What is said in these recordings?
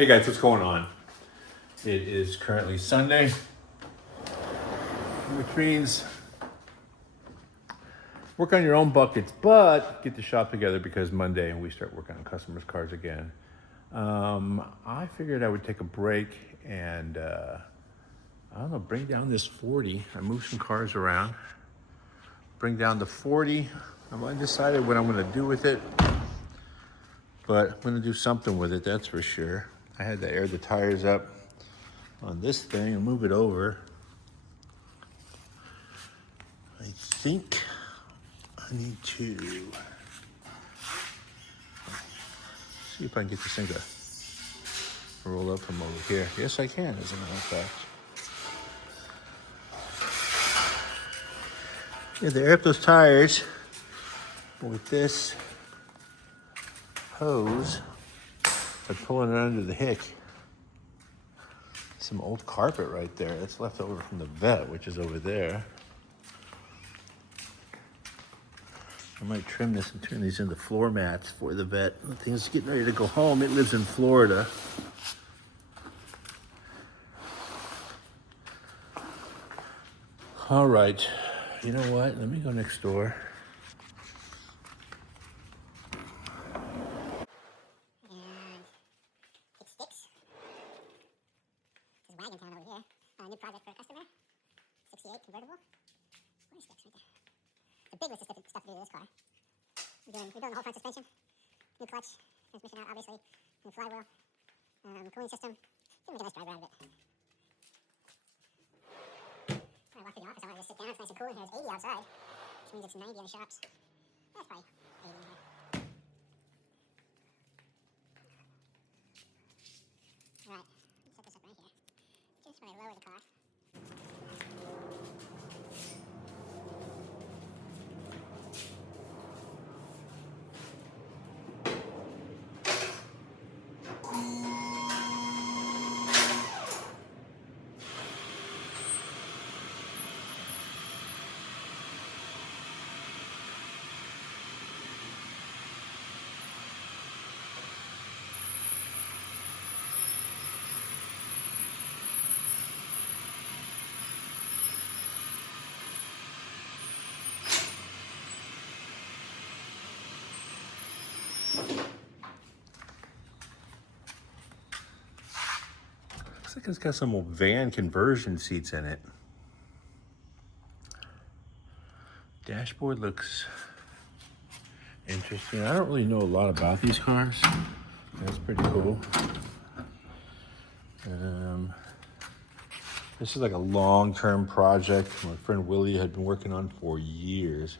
Hey guys, what's going on? It is currently Sunday, which means work on your own buckets, but get the shop together because Monday and we start working on customers' cars again. I figured I would take a break and I don't know, bring down this 40. I moved some cars around, bring down the 40. I'm undecided what I'm going to do with it, but I'm going to do something with it, that's for sure. I had to air the tires up on this thing and move it over. I think I need to see if I can get this thing to roll up from over here. Yes, I can, as a matter of fact. Yeah, they air up those tires with this hose by pulling it under the hick. Some old carpet right there. That's left over from the vet, which is over there. I might trim this and turn these into floor mats for the vet. The thing's getting ready to go home. It lives in Florida. All right. You know what? Let me go next door. Wagon town over here. New project for a customer. 68 convertible. Where's Fix right there? The big list of stuff to do to this car. We're doing the whole front suspension. New clutch. Transmission out, obviously. New flywheel. Cooling system. Gonna make a nice drive around of it. When I walk through the office, I wanted to sit down. It's nice and cool in here. It's 80 outside. Which means it's 90 in the shops. That's probably 80 in here. Alright. Set this up right here. Just when I lower the car. Looks like it's got some old van conversion seats in it. Dashboard looks interesting. I don't really know a lot about these cars. That's pretty cool. This is like a long-term project my friend Willie had been working on for years.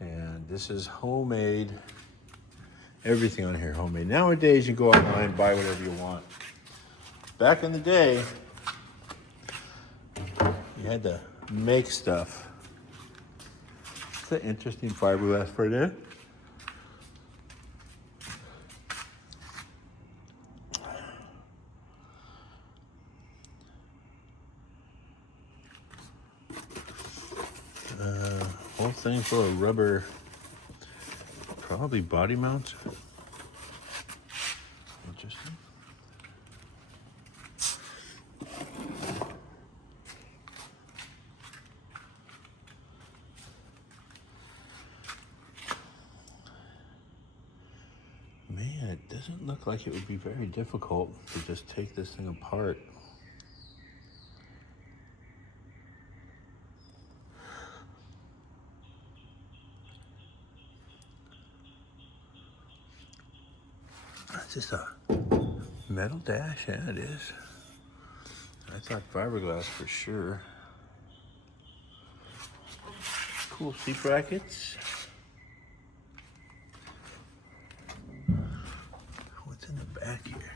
And this is homemade. Everything on here homemade. Nowadays you go online and buy whatever you want. Back in the day, you had to make stuff. It's an interesting fiberglass for it. Whole thing full of rubber, probably body mounts. Interesting. Man, it doesn't look like it would be very difficult to just take this thing apart. It's just a metal dash, yeah it is. I thought fiberglass for sure. Cool seat brackets. What's in the back here?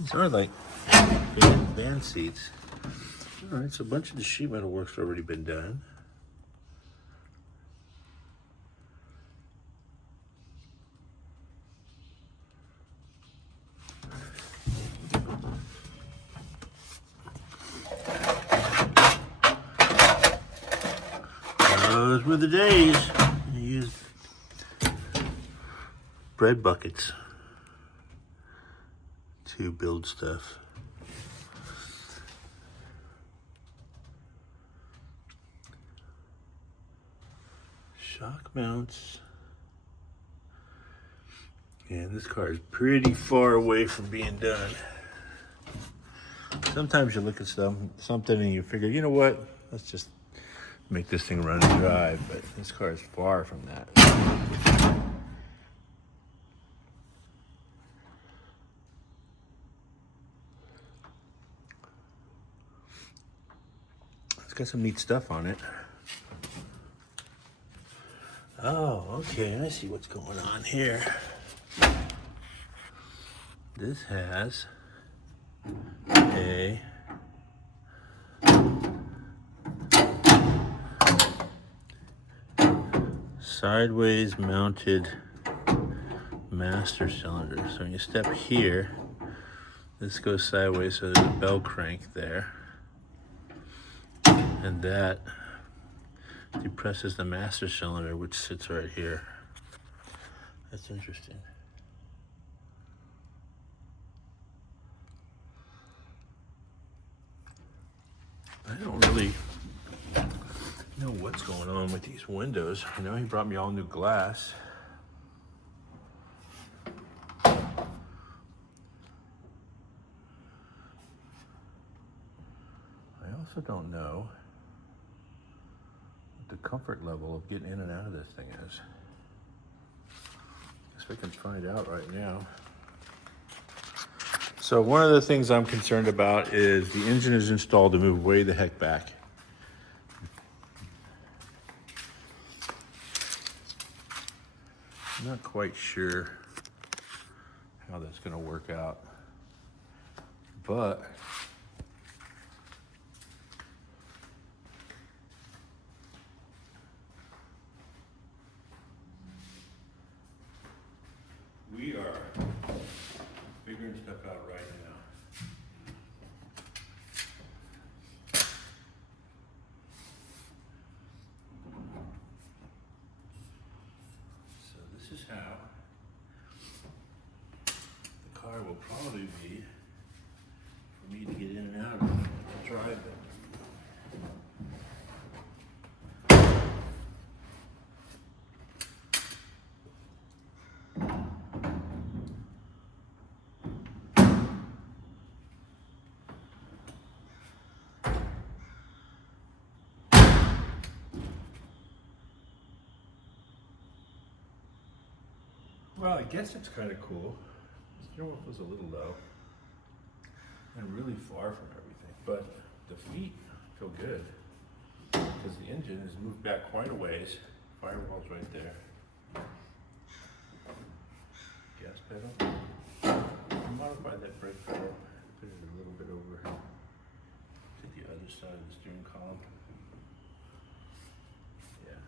These are like van seats. All right, so a bunch of the sheet metal work's already been done. Those were the days. You used bread buckets to build stuff. Shock mounts. And this car is pretty far away from being done. Sometimes you look at something and you figure, you know what, let's just make this thing run and drive, but this car is far from that. It's got some neat stuff on it. Oh, okay, I see what's going on here. This has a sideways mounted master cylinder. So when you step here, this goes sideways, so there's a bell crank there. And that depresses the master cylinder, which sits right here. That's interesting. I don't really know what's going on with these windows. I know he brought me all new glass. I also don't know what the comfort level of getting in and out of this thing is. Guess we can find out right now. So one of the things I'm concerned about is the engine is installed to move way the heck back. I'm not quite sure how that's going to work out, but we are figuring stuff out right now. So this is how the car will probably be for me to get in and out of it, to drive it. Well, I guess it's kind of cool. The steering wheel feels a little low and really far from everything, but the feet feel good because the engine has moved back quite a ways. Firewall's right there. Gas pedal. Modify that brake pedal. Put it a little bit over to the other side of the steering column. Yeah.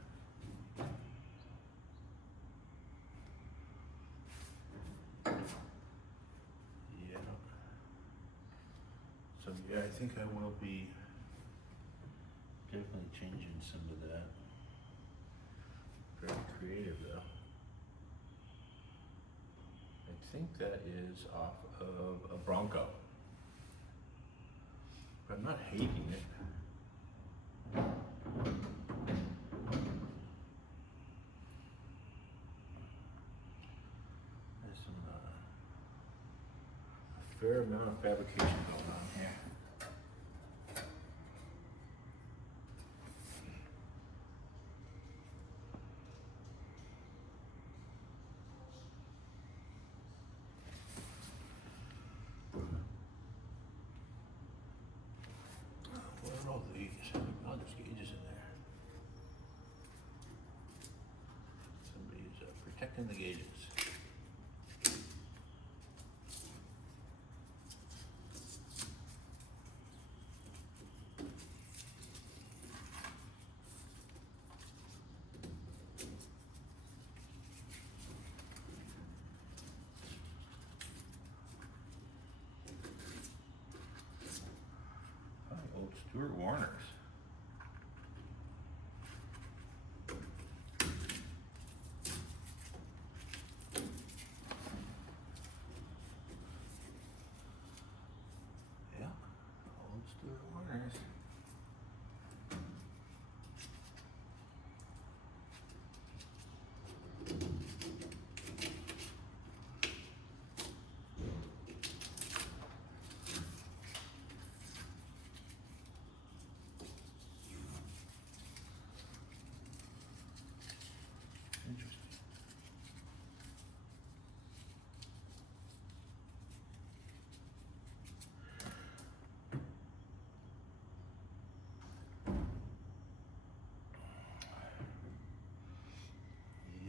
Yeah. So yeah, I think I will be definitely changing some of that. Very creative though. I think that is off of a Bronco. But I'm not hating it. There's some a fair amount of fabrication going on here. What are all these? Oh, there's gauges in there. Somebody's protecting the gauges. Old Stuart Warners.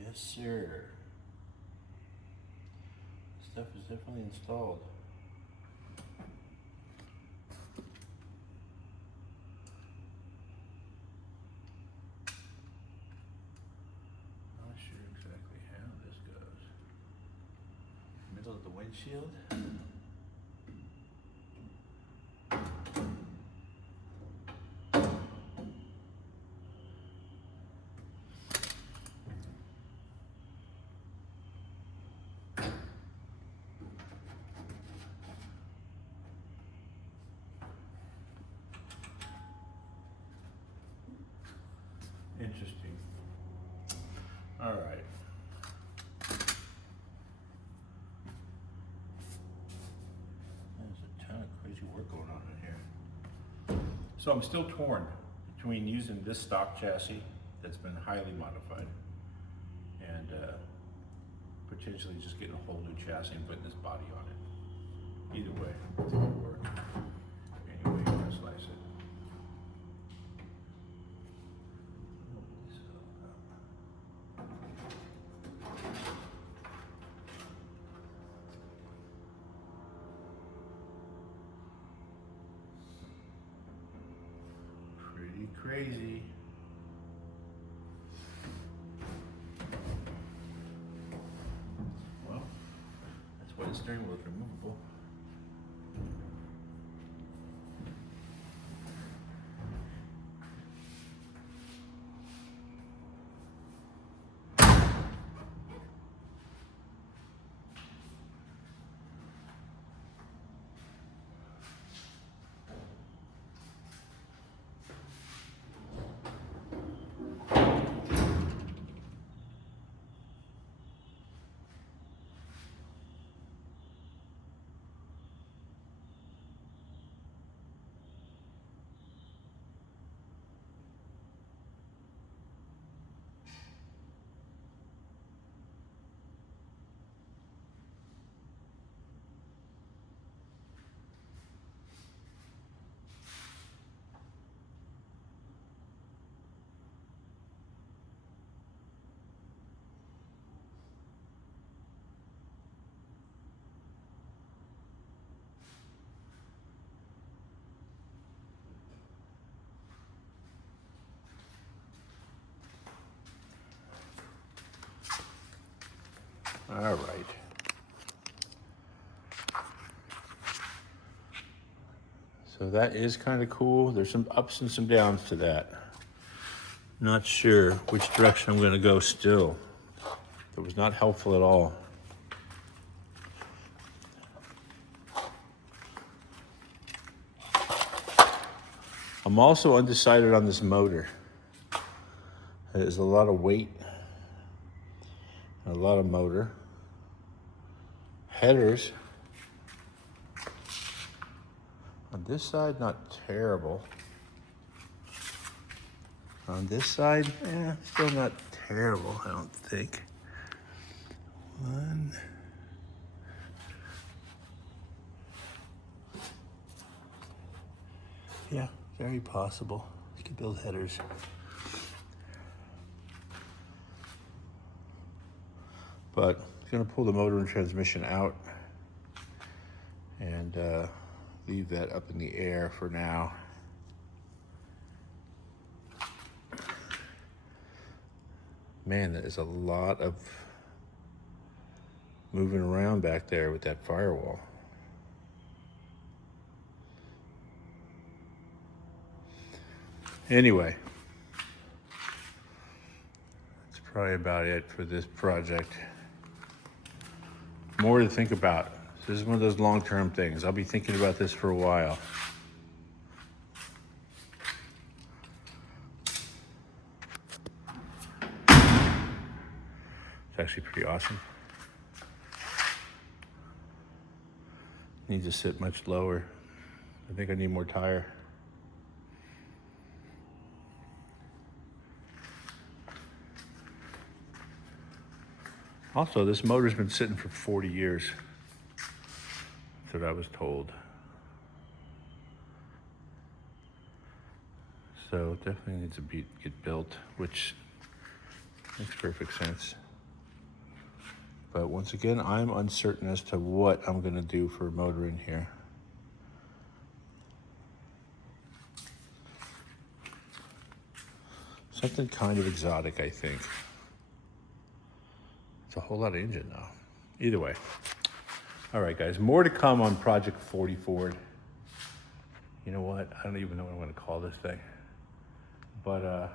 Yes, sir. Stuff is definitely installed. Not sure exactly how this goes. Middle of the windshield. Interesting. All right. There's a ton of crazy work going on in here. So I'm still torn between using this stock chassis that's been highly modified and potentially just getting a whole new chassis and putting this body on it. Either way, it's gonna work. Any way you wanna slice it. Pretty crazy. Well, that's why the steering wheel is removable. All right. So that is kind of cool. There's some ups and some downs to that. Not sure which direction I'm going to go still. It was not helpful at all. I'm also undecided on this motor. There's a lot of weight, a lot of motor. Headers on this side, not terrible. On this side, still not terrible, I don't think. One. Yeah, very possible. You could build headers. But I'm gonna pull the motor and transmission out and leave that up in the air for now. Man, that is a lot of moving around back there with that firewall. Anyway, that's probably about it for this project. More to think about. This is one of those long-term things. I'll be thinking about this for a while. It's actually pretty awesome. Needs to sit much lower. I think I need more tire. Also, this motor's been sitting for 40 years. That's what I was told. So it definitely needs to get built, which makes perfect sense. But once again, I'm uncertain as to what I'm gonna do for motoring here. Something kind of exotic, I think. It's a whole lot of engine though. Either way. All right, guys, more to come on Project 40 Ford. You know what? I don't even know what I'm gonna call this thing. But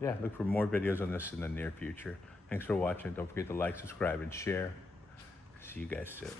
yeah, look for more videos on this in the near future. Thanks for watching. Don't forget to like, subscribe, and share. See you guys soon.